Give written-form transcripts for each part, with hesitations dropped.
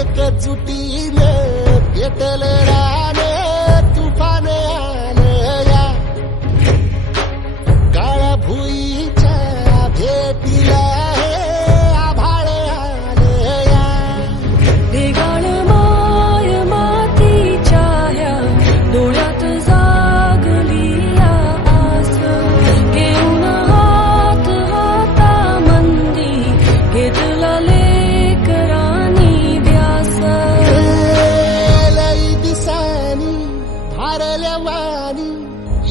एकजुटीने पेटले राने तुफान आलं या काळ्या भुईच्या भेटीला हे आभाळ आलं या ढगाळ माय मातीच्या ह्या डोळ्यात जागली या आस घेऊन हात हातामंदी घेतला लेकरांनी ध्यास लई दिसानी भारल्या वाणी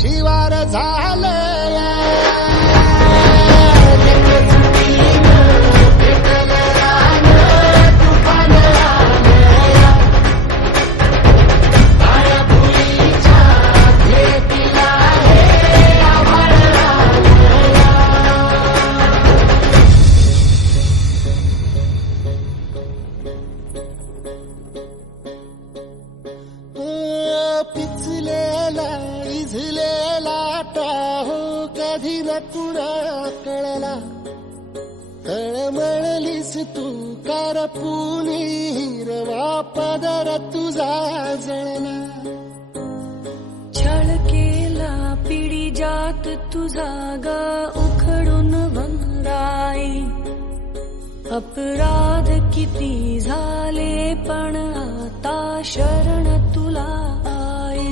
शिवार झालं या पिचलेला इझलेला टाहो कधी न कुणा कळला तळमळलीस तू करपुनी हिरवा पदर तुझा जळला छळ केला पिढी जात तुझा ग उखडून वनराई अपराध किती झाले पण आता शरण तुला आई